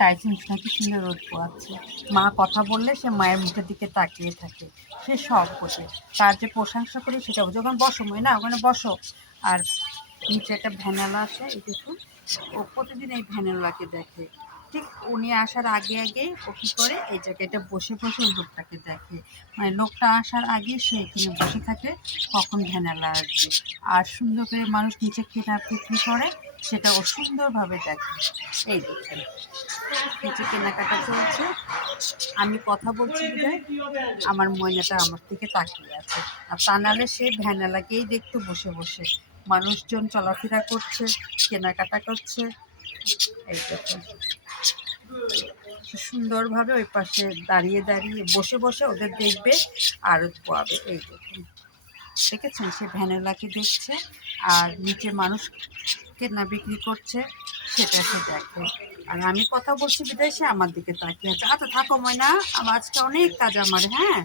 টাইসিনস নাকি সুন্দর রোদ পোয়াচ্ছে। মা কথা বললে সে মায়ের মুখের দিকে তাকিয়ে থাকে। সে সব বোঝে। তার যে প্রশংসা করি সেটা বোঝে। ওখানে বসো না, ওখানে বসো। আর নিচে একটা ভ্যানালা আসে, এই দেখুন, ও প্রতিদিন এই ভ্যানালাকে দেখে। ঠিক উনি আসার আগে আগে ও কী করে, এই জায়গাটা বসে বসে ওই লোকটাকে দেখে। মানে লোকটা আসার আগে সে এখানে বসে থাকে কখন ভ্যানালা আসবে। আর সুন্দর করে মানুষ নিচে কেনা বিক্রি করে সেটা ও সুন্দরভাবে দেখে। এই দেখুন, নিচে কেনাকাটা চলছে, আমি কথা বলছি বিধায় আমার ময়নাটা আমার দিকে তাকিয়ে আছে। আর তা নাহলে সে ভ্যানালাকেই দেখতো বসে বসে। মানুষজন চলাফেরা করছে, কেনাকাটা করছে। এই দেখুন, সুন্দরভাবে ওই পাশে দাঁড়িয়ে দাঁড়িয়ে বসে বসে ওদের দেখবে আর পোয়াবে। এই দেখুন, দেখেছেন, সে ভ্যানালাকে দেখছে আর নিচে মানুষ কেনা বিক্রি করছে সেটা সে দেখে। আর আমি কথা বলছি বিদায় সে আমার দিকে তাকিয়ে আছে। আচ্ছা থাকো ময়না, আবার আজকে অনেক কাজ আমার। হ্যাঁ।